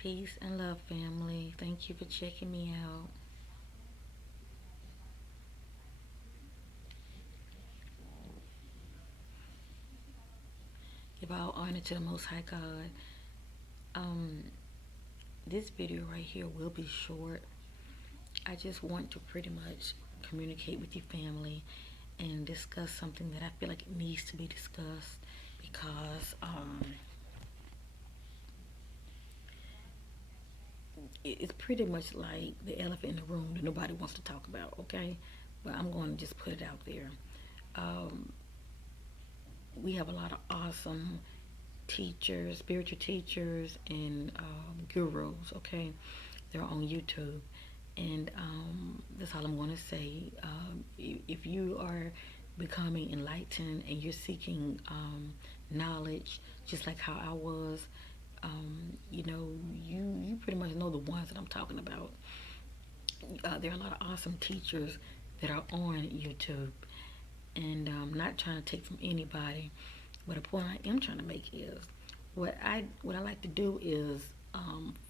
Peace and love, family. Thank you for checking me out. Give all honor to the Most High God. Um, this video right here will be short. I just want to pretty much communicate with your family and discuss something that I feel like it needs to be discussed because it's pretty much like the elephant in the room that nobody wants to talk about. Okay, but I'm going to just put it out there. Um, we have a lot of awesome teachers, spiritual teachers, and gurus. Okay, they're on YouTube, and that's all I'm going to say. If you are becoming enlightened and you're seeking knowledge, just like how I was, you pretty much know the ones that I'm talking about. There are a lot of awesome teachers that are on YouTube, and I'm not trying to take from anybody. But a point I am trying to make is what I like to do is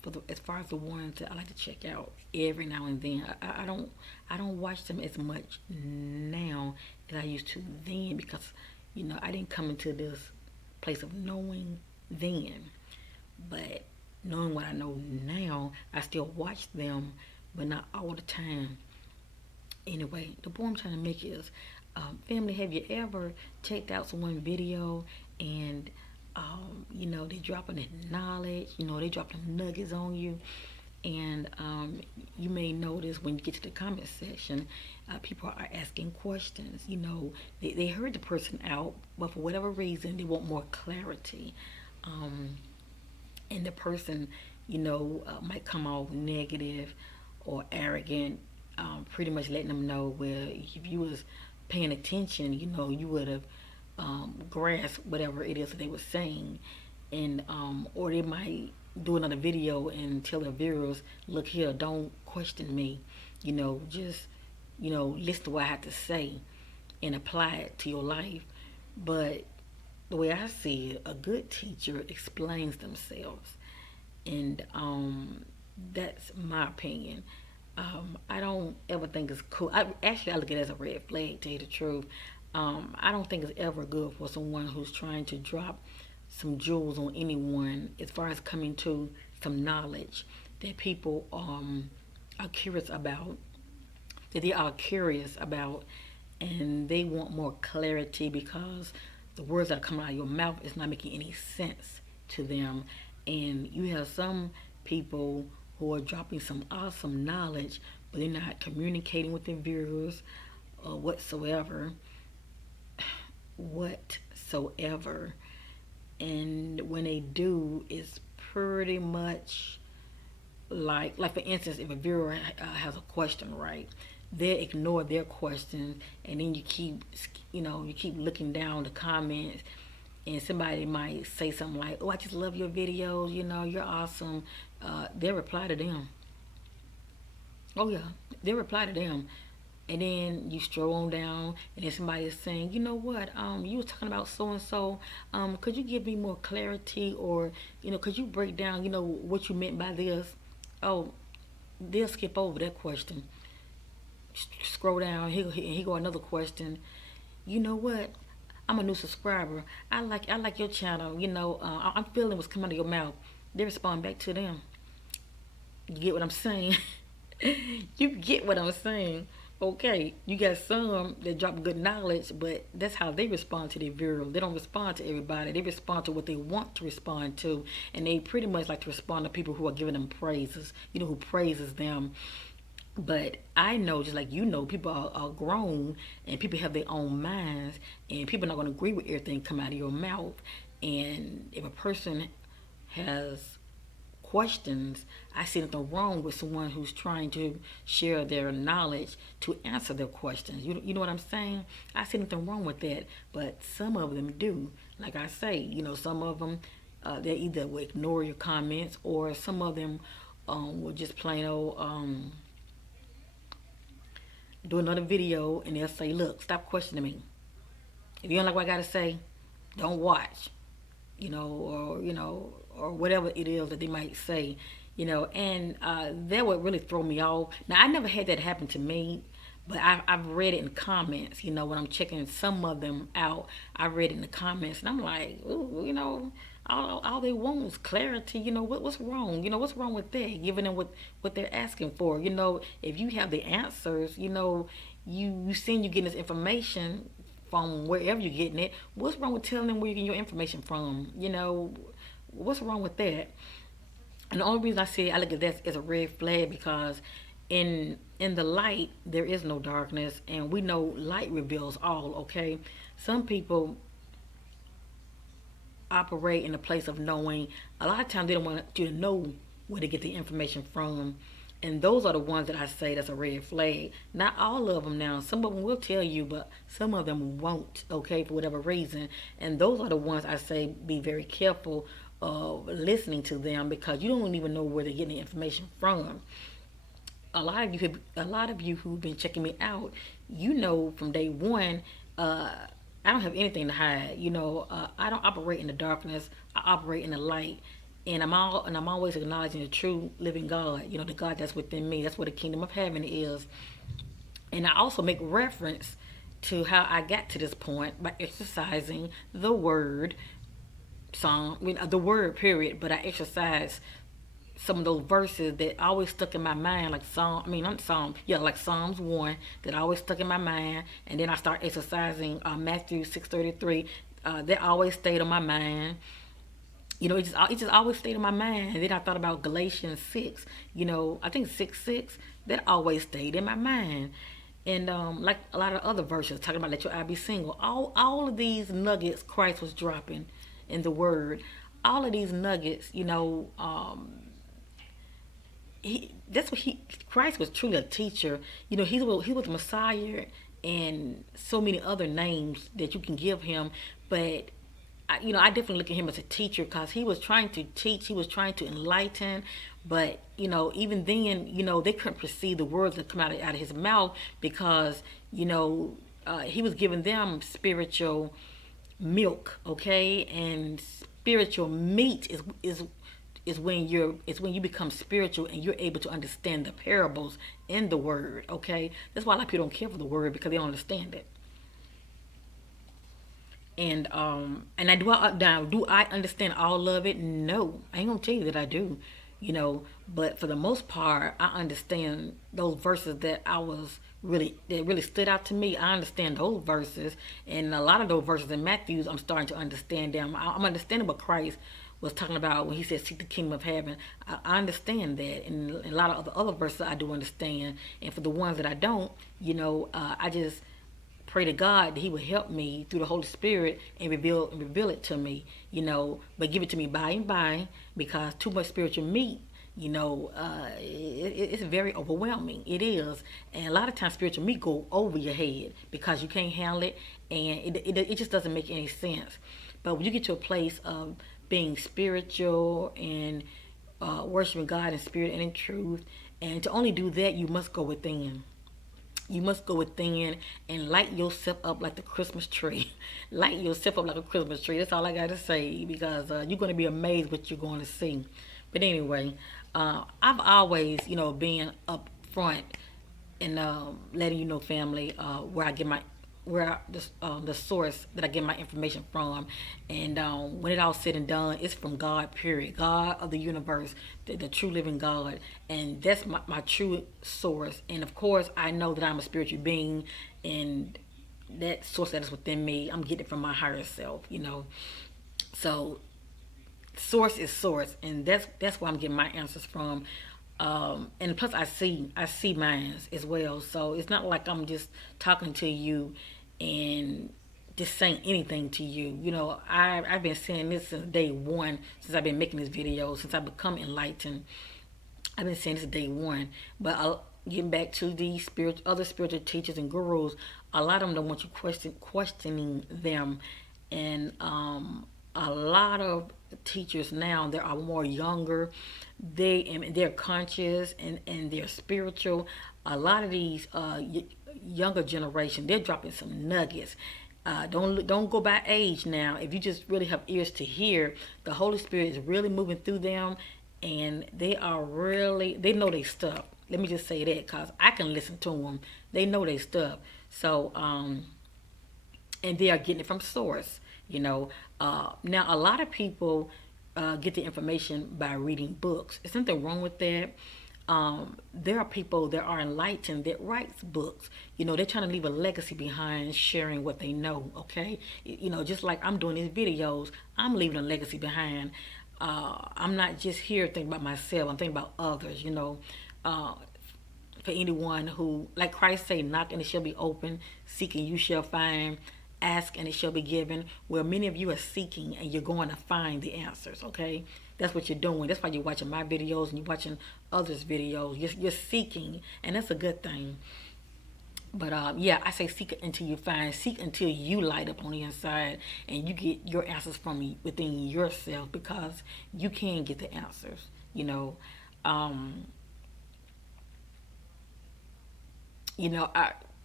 for the as far as the ones that I like to check out every now and then. I don't watch them as much now as I used to then because I didn't come into this place of knowing then, but knowing what I know now, I still watch them, but not all the time. Anyway, the point I'm trying to make is, family, have you ever checked out someone's video and, they dropping that knowledge, they dropping nuggets on you, and you may notice when you get to the comment section, people are asking questions. They heard the person out, but for whatever reason, they want more clarity. Um, and the person, might come off negative or arrogant, pretty much letting them know where if you was paying attention, you would have grasped whatever it is that they were saying, and or they might do another video and tell their viewers, look here, don't question me, just listen to what I have to say and apply it to your life. But the way I see it, a good teacher explains themselves, and that's my opinion. I don't ever think it's cool. I look at it as a red flag. To tell you the truth, I don't think it's ever good for someone who's trying to drop some jewels on anyone, as far as coming to some knowledge that people are curious about, that they are curious about, and they want more clarity because the words that are coming out of your mouth is not making any sense to them. And you have some people who are dropping some awesome knowledge, but they're not communicating with their viewers whatsoever. Whatsoever. And when they do, it's pretty much like for instance, if a viewer has a question, right? They ignore their question, and then you keep looking down the comments, and somebody might say something like, "Oh, I just love your videos. You're awesome." They reply to them. Oh yeah, they reply to them, and then you stroll on down, and then somebody is saying, "You know what? You was talking about so and so. Could you give me more clarity, or could you break down, what you meant by this?" Oh, they'll skip over that question. Scroll down. He go another question. You know what? I'm a new subscriber. I like your channel. I'm feeling what's coming out of your mouth. They respond back to them. You get what I'm saying? You get what I'm saying? Okay, you got some that drop good knowledge, but that's how they respond to their viewers. They don't respond to everybody. They respond to what they want to respond to, and they pretty much like to respond to people who are giving them praises. Who praises them. But I know, just like people are grown, and people have their own minds, and people are not going to agree with everything come out of your mouth. And if a person has questions, I see nothing wrong with someone who's trying to share their knowledge to answer their questions. You know what I'm saying? I see nothing wrong with that, but some of them do. Like I say, some of them, they either will ignore your comments, or some of them will just plain old do another video, and they'll say, "Look, stop questioning me. If you don't like what I gotta say, don't watch." or whatever it is that they might say, and that would really throw me off. Now, I never had that happen to me, but I've read it in comments, when I'm checking some of them out. I read it in the comments, and I'm like, ooh, all they want is clarity. What's wrong? What's wrong with that? Giving them what they're asking for. If you have the answers, you seeing you getting this information from wherever you're getting it. What's wrong with telling them where you're getting your information from? What's wrong with that? And the only reason I say I look at that as a red flag because in the light there is no darkness, and we know light reveals all. Okay, some people operate in a place of knowing. A lot of times they don't want you to know where to get the information from. And those are the ones that I say that's a red flag. Not all of them now. Some of them will tell you, but some of them won't, okay, for whatever reason. And those are the ones I say be very careful of listening to them because you don't even know where they're getting the information from. A lot of you who've been checking me out, from day one, I don't have anything to hide. I don't operate in the darkness. I operate in the light, and I'm always acknowledging the true living God. The God that's within me. That's what the kingdom of heaven is. And I also make reference to how I got to this point by exercising the word song, the word period. But I exercise some of those verses that always stuck in my mind, like not Psalm, yeah, like Psalms 1, that always stuck in my mind. And then I start exercising Matthew 6:33. That always stayed on my mind. It just always stayed in my mind. And then I thought about Galatians 6. I think 6:6. That always stayed in my mind. And like a lot of other verses talking about let your eye be single. All of these nuggets Christ was dropping in the Word. All of these nuggets, that's what Christ was truly a teacher. He was Messiah and so many other names that you can give him, but I definitely look at him as a teacher because he was trying to teach, he was trying to enlighten, but even then, they couldn't perceive the words that come out of his mouth because he was giving them spiritual milk, okay, and spiritual meat is when you become spiritual and you're able to understand the parables in the word. Okay, that's why a lot of people don't care for the word because they don't understand it. And do I understand all of it? No, I ain't gonna tell you that I do. But for the most part, I understand those verses that really stood out to me. I understand those verses, and a lot of those verses in Matthew's, I'm starting to understand them. I'm understanding what Christ was talking about when he said, "Seek the kingdom of heaven." I understand that, and a lot of the other verses I do understand. And for the ones that I don't, I just pray to God that He would help me through the Holy Spirit and reveal it to me. But give it to me by and by because too much spiritual meat. It's very overwhelming. It is, and a lot of times spiritual meat go over your head because you can't handle it, and it just doesn't make any sense. But when you get to a place of being spiritual and worshiping God in spirit and in truth, and to only do that, you must go within. You must go within and light yourself up like the Christmas tree. Light yourself up like a Christmas tree. That's all I got to say because you're going to be amazed what you're going to see. But anyway, I've always, been up front and letting family, where I get my the source that I get my information from, and when it all said and done, it's from God. Period. God of the universe, the true living God, and that's my true source. And of course, I know that I'm a spiritual being, and that source that is within me, I'm getting it from my higher self. So source is source, and that's where I'm getting my answers from. And plus, I see mine as well. So it's not like I'm just talking to you and just saying anything to you. I've been saying this since day one, since I've been making this video, since I've become enlightened. I've been saying this day one. But getting back to the other spiritual teachers and gurus, a lot of them don't want you questioning them, and a lot of teachers now that are more younger, they're conscious and they're spiritual. A lot of these younger generation, they're dropping some nuggets, Don't go by age now. If you just really have ears to hear, the Holy Spirit is really moving through them, and they know they stuff. Let me just say that because I can listen to them. They know they stuff. So and they are getting it from source. You know, now a lot of people get the information by reading books. Is something wrong with that? There are people that are enlightened that writes books. You know, they're trying to leave a legacy behind, sharing what they know. Okay, you know, just like I'm doing these videos, I'm leaving a legacy behind. I'm not just here thinking about myself. I'm thinking about others. You know, uh, for anyone who, like Christ say, knock and it shall be open, seek and you shall find, ask and it shall be given. Well, many of you are seeking and you're going to find the answers, okay? That's what you're doing. That's why you're watching my videos and you're watching others' videos. You're seeking, and that's a good thing. But yeah, I say seek until you find, seek until you light up on the inside and you get your answers from within yourself because you can get the answers, you know. Um,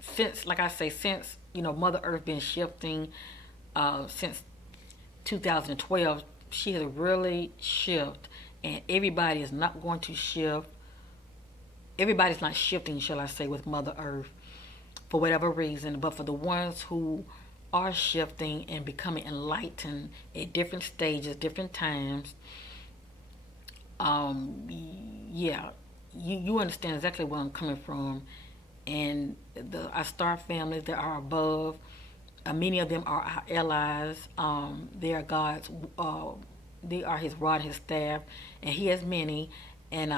since like I say, since Mother Earth been shifting, since 2012, she has really shifted, and everybody is not going to shift. Everybody's not shifting, shall I say, with Mother Earth for whatever reason. But for the ones who are shifting and becoming enlightened at different stages, different times, um, yeah, you understand exactly where I'm coming from. And our star families that are above, many of them are our allies. They are God's. They are His rod, His staff, and He has many. And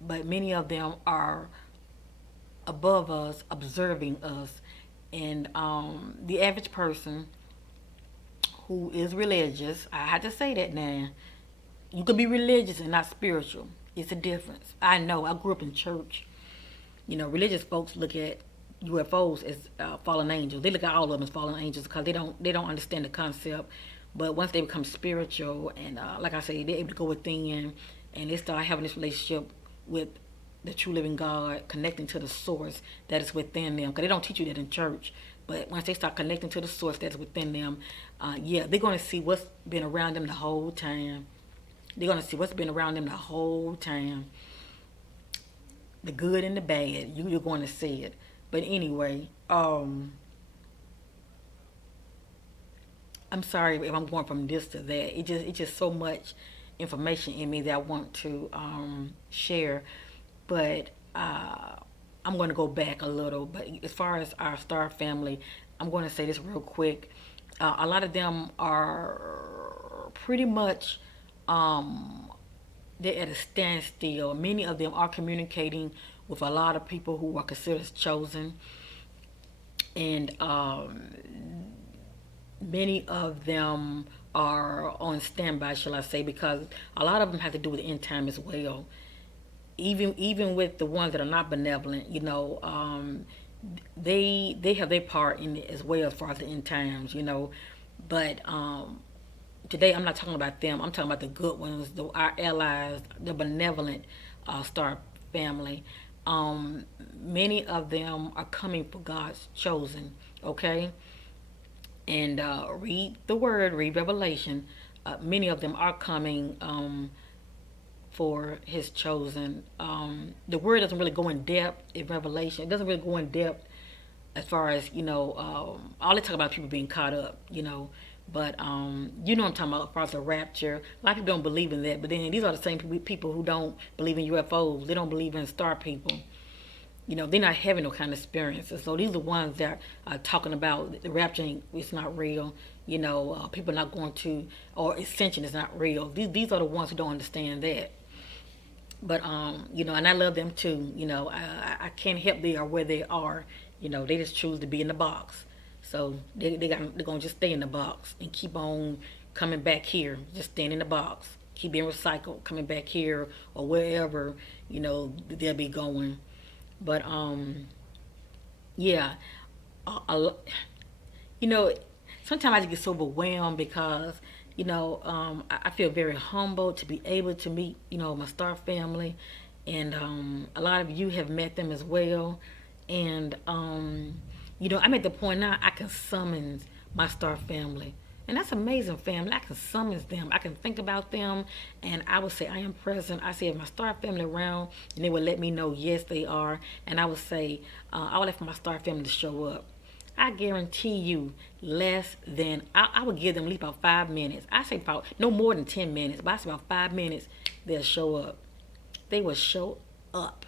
but many of them are above us, observing us. And the average person who is religious, I had to say that now. You could be religious and not spiritual. It's a difference. I know. I grew up in church. Religious folks look at UFOs as fallen angels. They look at all of them as fallen angels because they don't understand the concept. But once they become spiritual and like I say, they're able to go within and they start having this relationship with the true living God, connecting to the source that is within them. Because they don't teach you that in church. But once they start connecting to the source that's within them, yeah, they're going to see what's been around them the whole time. They're going to see what's been around them the whole time, the good and the bad. You're going to see it. But anyway, I'm sorry if I'm going from this to that. It's just so much information in me that I want to share. But I'm going to go back a little. But as far as our star family, I'm going to say this real quick. A lot of them are pretty much um, they're at a standstill. Many of them are communicating with a lot of people who are considered chosen, and many of them are on standby, shall I say, because a lot of them have to do with end time as well. Even with the ones that are not benevolent, they have their part in it as well as far as the end times. But today I'm not talking about them. I'm talking about the good ones, our allies, the benevolent star family. Um, Many of them are coming for God's chosen. Okay, and read the word, read Revelation. Many of them are coming for His chosen. The word doesn't really go in depth in Revelation. It doesn't really go in depth as far as all they talk about people being caught up. But what I'm talking about as far as the rapture. A lot of people don't believe in that, but then these are the same people who don't believe in UFOs. They don't believe in star people. They're not having no kind of experiences. So these are the ones that are talking about the rapture. It's not real. People are not going to, or ascension is not real. These are the ones who don't understand that. But and I love them too. I can't help they are where they are. They just choose to be in the box. So they're gonna just stay in the box and keep on coming back here, just staying in the box, keep being recycled, coming back here or wherever they'll be going. But yeah, a, a, you know, sometimes I just get so overwhelmed because I feel very humbled to be able to meet my star family, and a lot of you have met them as well, and I'm at the point now I can summon my star family. And that's amazing, family. I can summon them. I can think about them, and I would say, I am present. I say, if my star family around, and they would let me know, yes, they are. And I would say, I would like for my star family to show up. I guarantee you, less than, I would give them at least about 5 minutes. I say about no more than 10 minutes, but I say about 5 minutes, they'll show up. They will show up.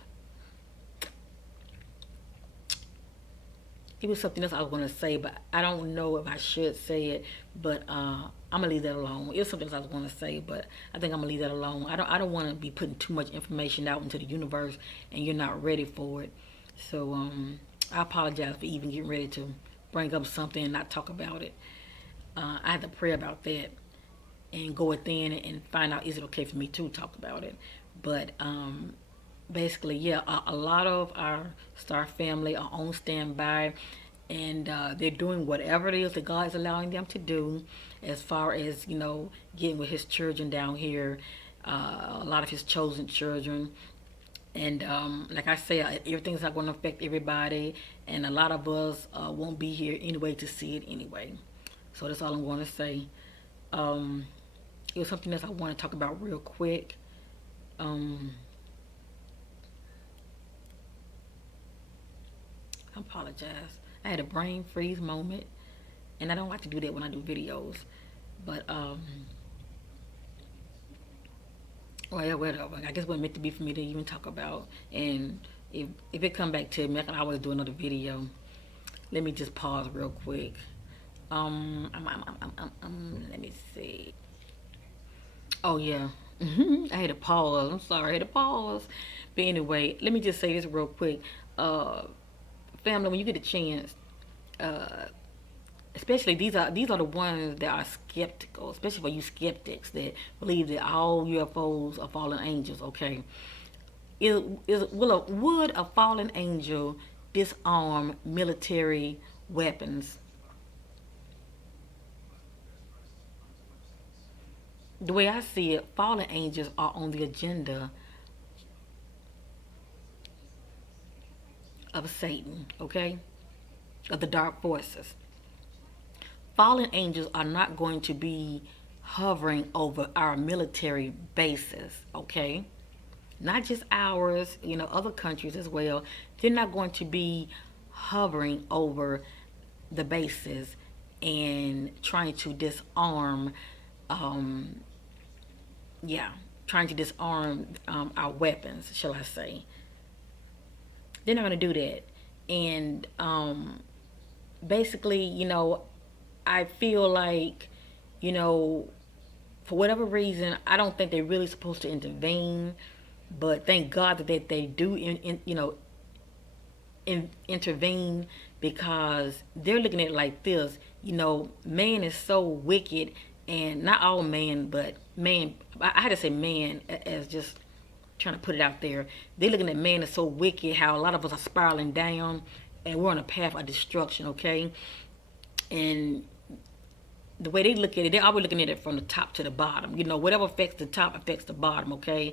It was something else I was going to say, but I don't know if I should say it. But I'm gonna leave that alone. It was something else I was going to say, but I think I'm gonna leave that alone. I don't want to be putting too much information out into the universe, and you're not ready for it. So I apologize for even getting ready to bring up something and not talk about it. I had to pray about that and go within and find out, is it okay for me to talk about it. But basically, yeah, a lot of our star family are on standby, and they're doing whatever it is that God is allowing them to do, as far as getting with His children down here, a lot of His chosen children. And like I say, everything's not going to affect everybody, and a lot of us won't be here anyway to see it anyway. So that's all I'm going to say. Um, it was something else I want to talk about real quick. Um, I apologize. I had a brain freeze moment, and I don't like to do that when I do videos. But well, yeah, whatever. I guess it wasn't meant to be for me to even talk about. And if it come back to me, I can always do another video. Let me just pause real quick. Let me see. Oh yeah, I had to pause. I'm sorry, I had to pause. But anyway, let me just say this real quick. Uh, Family, when you get a chance, uh, especially these are the ones that are skeptical, especially for you skeptics that believe that all UFOs are fallen angels. Okay, would a fallen angel disarm military weapons? The way I see it, fallen angels are on the agenda of Satan. Okay, of the dark forces. Fallen angels are not going to be hovering over our military bases. Okay, not just ours, other countries as well. They're not going to be hovering over the bases and trying to disarm, um, yeah, trying to disarm our weapons, shall I say. They're not going to do that. And basically, I feel like, you know, for whatever reason, I don't think they're really supposed to intervene. But thank God that they do, intervene, because they're looking at it like this. Man is so wicked, and not all man, but man. I had to say man as just trying to put it out there. They're looking at man is so wicked. How a lot of us are spiraling down, and we're on a path of destruction. Okay, and the way they look at it, they're always looking at it from the top to the bottom. Whatever affects the top affects the bottom. Okay,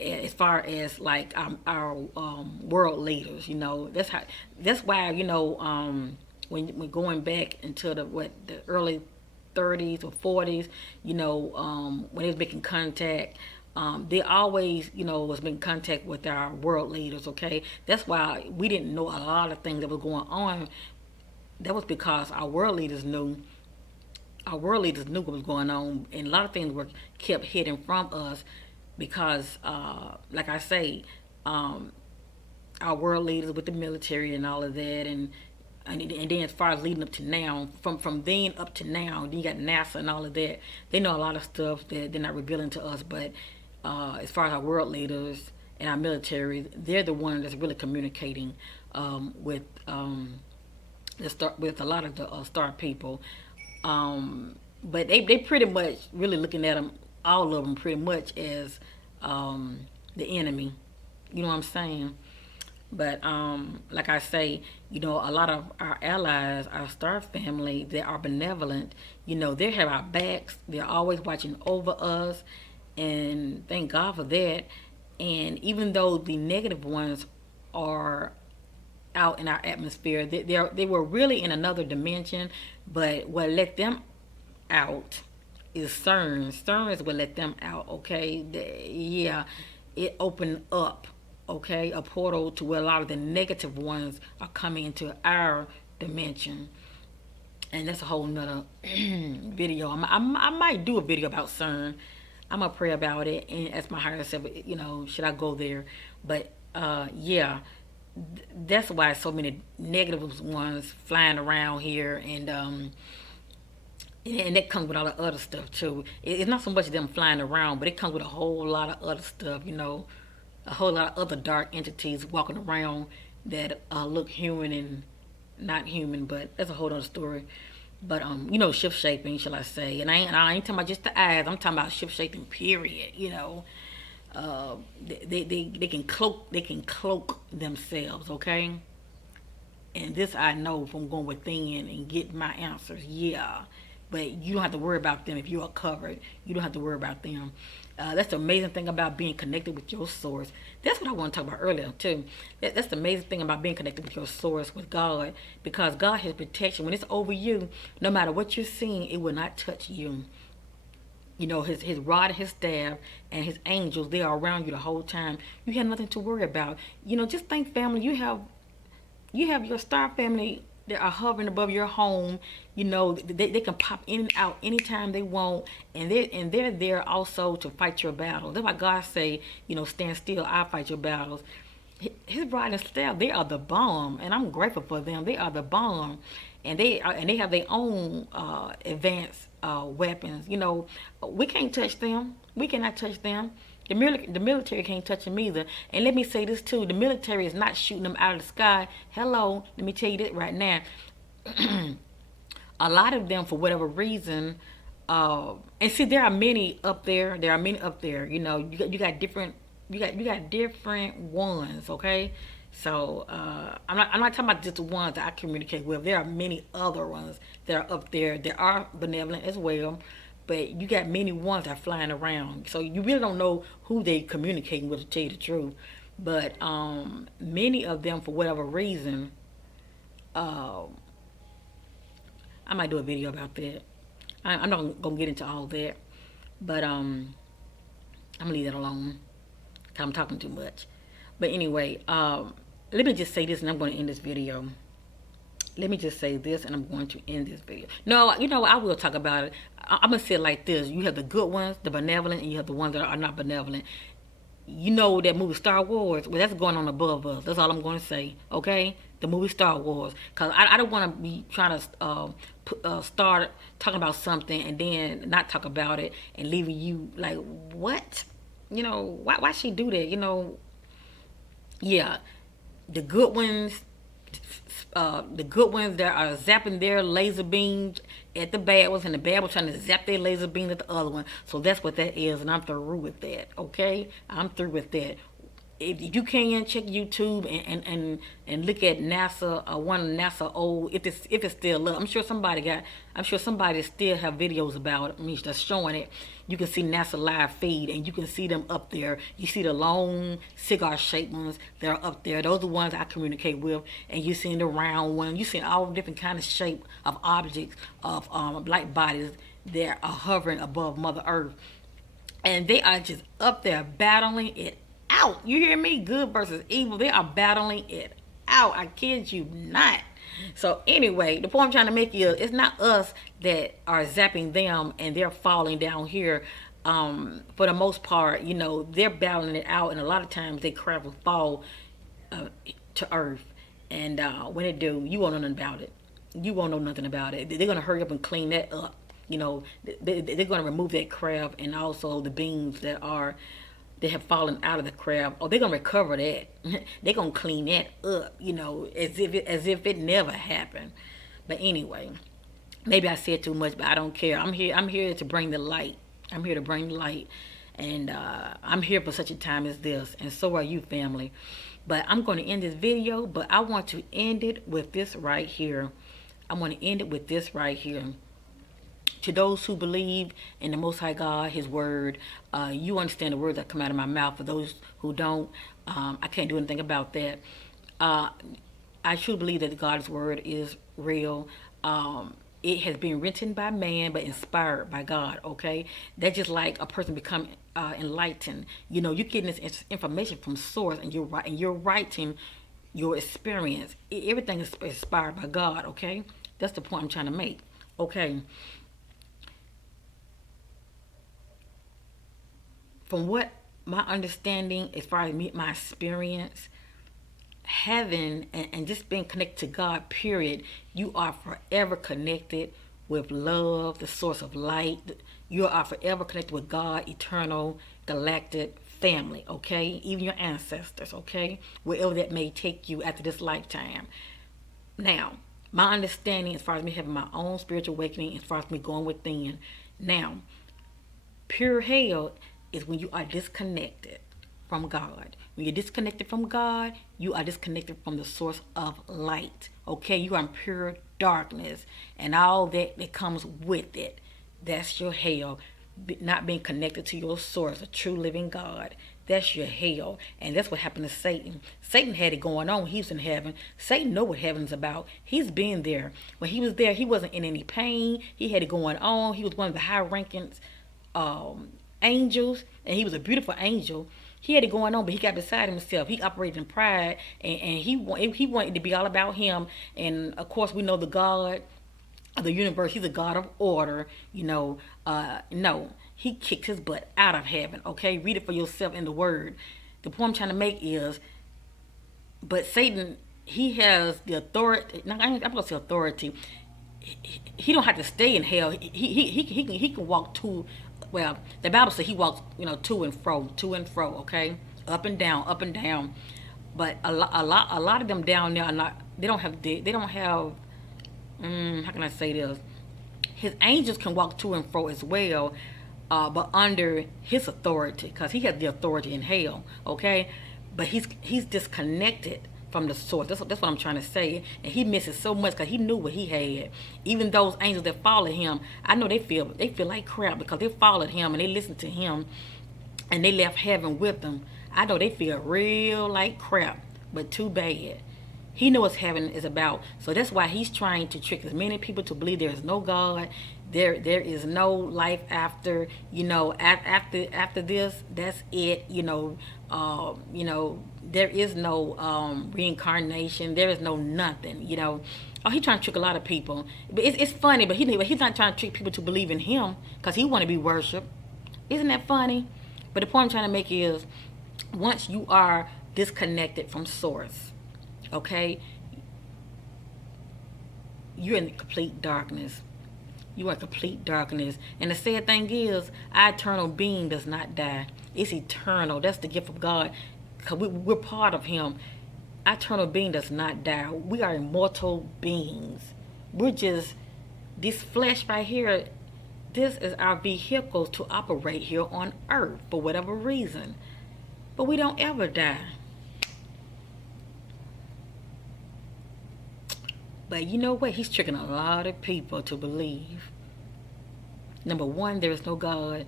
as far as like our world leaders, that's why when going back into the early 30s or 40s, when they was making contact. They always, was making contact with our world leaders. Okay, that's why we didn't know a lot of things that was going on. That was because our world leaders knew. Our world leaders knew what was going on, and a lot of things were kept hidden from us because, like I say, our world leaders with the military and all of that, and then as far as leading up to now, from then up to now, then you got NASA and all of that. They know a lot of stuff that they're not revealing to us, but as far as our world leaders and our military, they're the ones that's really communicating with with a lot of the star people. But they pretty much really looking at them, all of them, pretty much as the enemy. You know what I'm saying? But like I say, a lot of our allies, our star family, they are benevolent. They have our backs. They're always watching over us, and thank God for that. And even though the negative ones are out in our atmosphere. They were really in another dimension, but what let them out is CERN. CERN is what let them out. Okay, yeah, it opened up. Okay, a portal to where a lot of the negative ones are coming into our dimension, and that's a whole nother video. I might do a video about CERN. I'm gonna pray about it and ask my higher self, should I go there? But yeah, that's why so many negative ones flying around here, and that comes with all the other stuff too. It's not so much them flying around, but it comes with a whole lot of other stuff. A whole lot of other dark entities walking around that look human and not human, but that's a whole other story. But shift shaping, shall I say? And I ain't talking about just the eyes. I'm talking about shift shaping. Period. They can cloak themselves. Okay. And this I know from going within and getting my answers. Yeah. But you don't have to worry about them if you are covered. You don't have to worry about them. That's the amazing thing about being connected with your source. That's what I want to talk about earlier too. That's the amazing thing about being connected with your source, with God, because God has protection. When it's over you, no matter what you're seeing, it will not touch you. His rod and his staff and his angels, they are around you the whole time. You have nothing to worry about. Just think, family, you have your star family that are hovering above your home. They can pop in and out anytime they want, and they're there also to fight your battles. That's why God say, stand still, I'll fight your battles. His rod and staff, they are the bomb, and I'm grateful for them. They are the bomb, and they have their own advanced weapons. We can't touch them. We cannot touch them. The military can't touch them either. And let me say this too: the military is not shooting them out of the sky. Hello, let me tell you this right now. A lot of them, for whatever reason, and see, there are many up there. There are many up there. You got different. You got different ones. Okay. So I'm not talking about just the ones that I communicate with. There are many other ones that are up there that are benevolent as well. But you got many ones that are flying around. So you really don't know who they communicating with, to tell you the truth. But many of them, for whatever reason, uh, I might do a video about that. I'm not going to get into all that. But I'm going to leave that alone. Because I'm talking too much. But anyway, let me just say this and I'm going to end this video. Let me just say this and I'm going to end this video. No, I will talk about it. I'm going to say it like this. You have the good ones, the benevolent, and you have the ones that are not benevolent. That movie Star Wars? Well, that's going on above us. That's all I'm going to say, okay? The movie Star Wars. Because I don't want to be trying to start talking about something and then not talk about it and leaving you like, what? Why she do that? Yeah, the good ones, that are zapping their laser beams at the bad ones, and the bad ones trying to zap their laser beam at the other one. So that's what that is, and I'm through with that. Okay, I'm through with that. If you can check YouTube and look at NASA, one NASA old, if it's still up. I'm sure somebody still have videos about it. I mean, that's showing it. You can see NASA live feed, and you can see them up there. You see the long cigar shaped ones that are up there. Those are the ones I communicate with, and you see the round one. You see all different kind of shape of objects of light bodies that are hovering above Mother Earth, and they are just up there battling it out. You hear me? Good versus evil. They are battling it out. I kid you not. So anyway, the point I'm trying to make is it's not us that are zapping them and they're falling down here. For the most part, they're battling it out, and a lot of times they crash and fall to earth. And when they do, you won't know nothing about it. You won't know nothing about it. They're gonna hurry up and clean that up. They're gonna remove that crab and also the beams that have fallen out of the crab. Oh, they're gonna recover that. They're gonna clean that up, as if it never happened. But anyway, maybe I said too much, but I don't care. I'm here to bring the light. I'm here to bring the light, and I'm here for such a time as this. And so are you, family. But I'm going to end this video. But I want to end it with this right here. I'm going to end it with this right here. To those who believe in the Most High God, His Word, you understand the words that come out of my mouth. For those who don't, I can't do anything about that. I truly believe that God's word is real. It has been written by man but inspired by God. Okay, that's just like a person become enlightened. You know, you're getting this information from source, and you're writing your experience. Everything is inspired by God. Okay, that's the point I'm trying to make. Okay, from what my understanding, as far as me, my experience, heaven and just being connected to God, period, you are forever connected with love, the source of light. You are forever connected with God, eternal, galactic family, okay? Even your ancestors, okay? Wherever that may take you after this lifetime. Now, my understanding as far as me having my own spiritual awakening, as far as me going within. Now, pure hell is when you are disconnected from God. When you're disconnected from God, you are disconnected from the source of light. Okay, you are in pure darkness and all that comes with it. That's your hell. Not being connected to your source, a true living God. That's your hell. And that's what happened to Satan. Satan had it going on when he was in heaven. Satan know what heaven's about. He's been there. When he was there, he wasn't in any pain. He had it going on. He was one of the high rankings angels, and he was a beautiful angel. He had it going on, but he got beside himself. He operated in pride, and he wanted to be all about him. And of course, we know the God of the universe. He's a God of order. No, he kicked his butt out of heaven. Okay, read it for yourself in the Word. The point I'm trying to make is, but Satan, he has the authority. Now, I'm gonna say authority. He don't have to stay in hell. He can walk to. Well, the Bible says he walks, to and fro, to and fro. Okay, up and down, up and down. But a lot of them down there are not. They don't have. They don't have. How can I say this? His angels can walk to and fro as well, but under his authority, because he has the authority in hell. Okay, but he's disconnected from the source. That's what I'm trying to say. And he misses so much because he knew what he had. Even those angels that followed him, I know they feel like crap because they followed him and they listened to him, and they left heaven with him. I know they feel real like crap, but too bad. He knows what heaven is about. So that's why he's trying to trick as many people to believe there is no God. There is no life after, after this, that's it. There is no reincarnation. There is no nothing. Oh, he's trying to trick a lot of people. But it's funny, but he's not trying to trick people to believe in him because he want to be worshipped. Isn't that funny? But the point I'm trying to make is, once you are disconnected from source, okay, you're in complete darkness. You are in complete darkness. And the sad thing is, our eternal being does not die. It's eternal. That's the gift of God. Because we're part of him. Our eternal being does not die. We are immortal beings. We're just, this flesh right here, this is our vehicle to operate here on earth for whatever reason. But we don't ever die. But you know what? He's tricking a lot of people to believe. Number one, there is no God.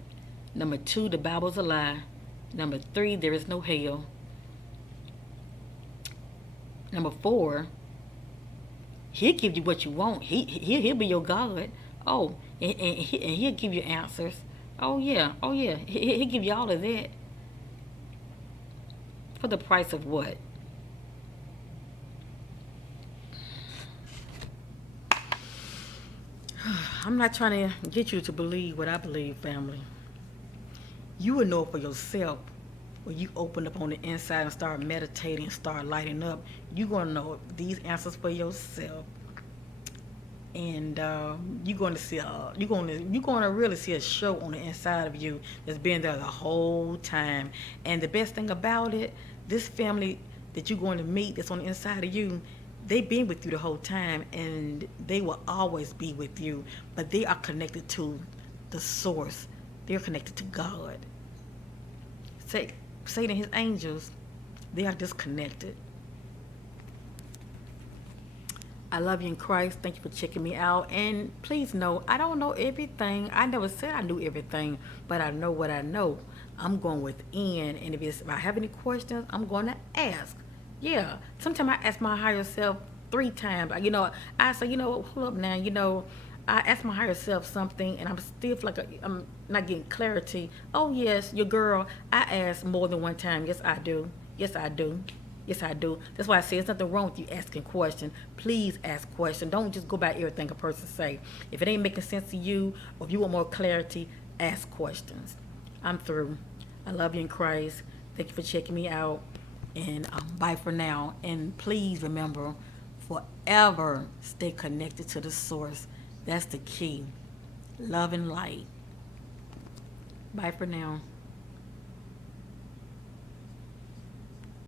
Number two, the Bible's a lie. Number three, there is no hell. Number four, he'll give you what you want. He'll be your God. Oh, and he'll give you answers. Oh yeah, he'll give you all of that. For the price of what? I'm not trying to get you to believe what I believe, family. You will know for yourself when you open up on the inside and start meditating, start lighting up. You're going to know these answers for yourself. And you're going to see you're going to really see a show on the inside of you that's been there the whole time. And the best thing about it, this family that you're going to meet that's on the inside of you, they've been with you the whole time, and they will always be with you. But they are connected to the source. They're connected to God. Satan and his angels, they are disconnected. I love you in Christ. Thank you for checking me out. And please know, I don't know everything. I never said I knew everything, but I know what I know. I'm going within. And if I have any questions, I'm going to ask. Yeah. Sometimes I ask my higher self 3 times. I say, hold up now. I ask my higher self something, and I'm still feel like I'm not getting clarity. Oh yes, your girl. I ask more than one time. Yes, I do. Yes, I do. Yes, I do. That's why I say there's nothing wrong with you asking questions. Please ask questions. Don't just go by everything a person say. If it ain't making sense to you, or if you want more clarity, ask questions. I'm through. I love you in Christ. Thank you for checking me out. And bye for now. And please remember, forever stay connected to the source. That's the key. Love and light. Bye for now.